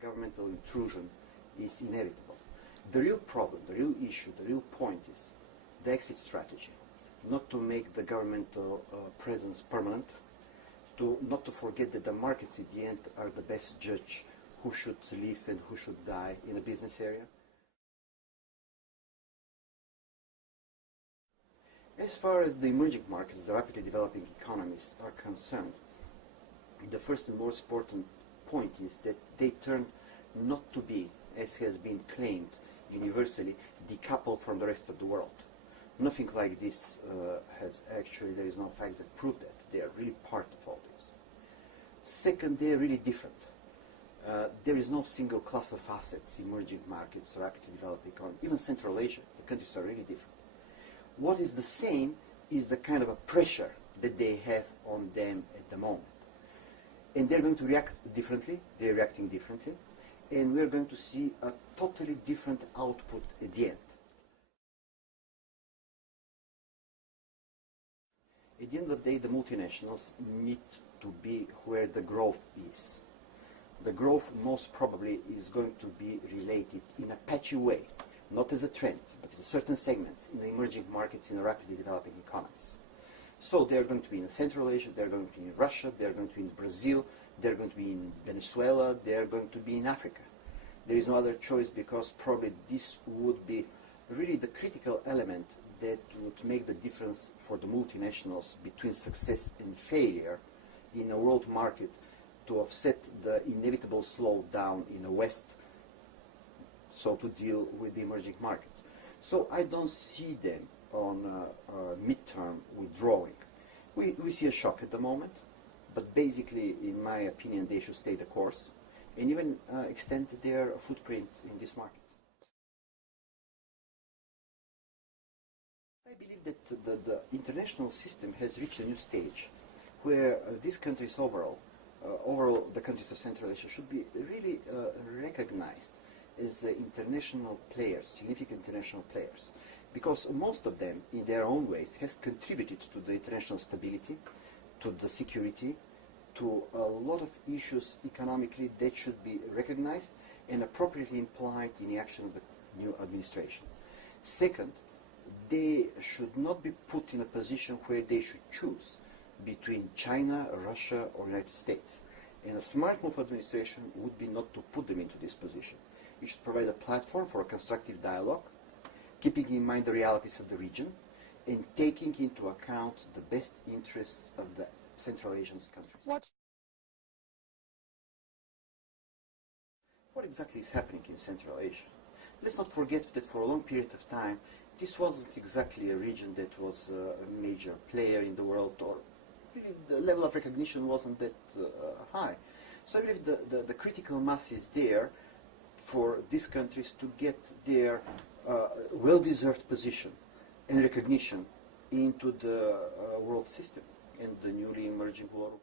governmental intrusion is inevitable. The real problem, the real issue, the real point is the exit strategy. Not to make the governmental presence permanent, not to forget that the markets at the end are the best judge who should live and who should die in a business area. As far as the emerging markets, the rapidly developing economies are concerned, the first and most important point is that they turn not to be, as has been claimed universally, decoupled from the rest of the world. Nothing like this there is no facts that prove that. They are really part of all this. Second, they are really different. There is no single class of assets, emerging markets, rapidly developing economies, even Central Asia. The countries are really different. What is the same is the kind of a pressure that they have on them at the moment. And they're going to react differently, they're reacting differently, and we're going to see a totally different output at the end. At the end of the day, the multinationals need to be where the growth is. The growth most probably is going to be related in a patchy way, not as a trend, but in certain segments in the emerging markets in the rapidly developing economies. So they're going to be in Central Asia, they're going to be in Russia, they're going to be in Brazil, they're going to be in Venezuela, they're going to be in Africa. There is no other choice because probably this would be really the critical element that would make the difference for the multinationals between success and failure in a world market to offset the inevitable slowdown in the West, so to deal with the emerging markets. So I don't see them on midterm withdrawing. We see a shock at the moment, but basically, in my opinion, they should stay the course and even extend their footprint in these markets. I believe that the international system has reached a new stage where these countries overall the countries of Central Asia should be really recognized as international players, significant international players, because most of them, in their own ways, has contributed to the international stability, to the security, to a lot of issues economically that should be recognized and appropriately implied in the action of the new administration. Second, they should not be put in a position where they should choose between China, Russia, or United States. And a smart move of administration would be not to put them into this position. It should provide a platform for a constructive dialogue, keeping in mind the realities of the region, and taking into account the best interests of the Central Asian countries. What exactly is happening in Central Asia? Let's not forget that for a long period of time, this wasn't exactly a region that was a major player in the world, or really the level of recognition wasn't that high. So I believe the critical mass is there for these countries to get their well-deserved position and recognition into the world system and the newly emerging world.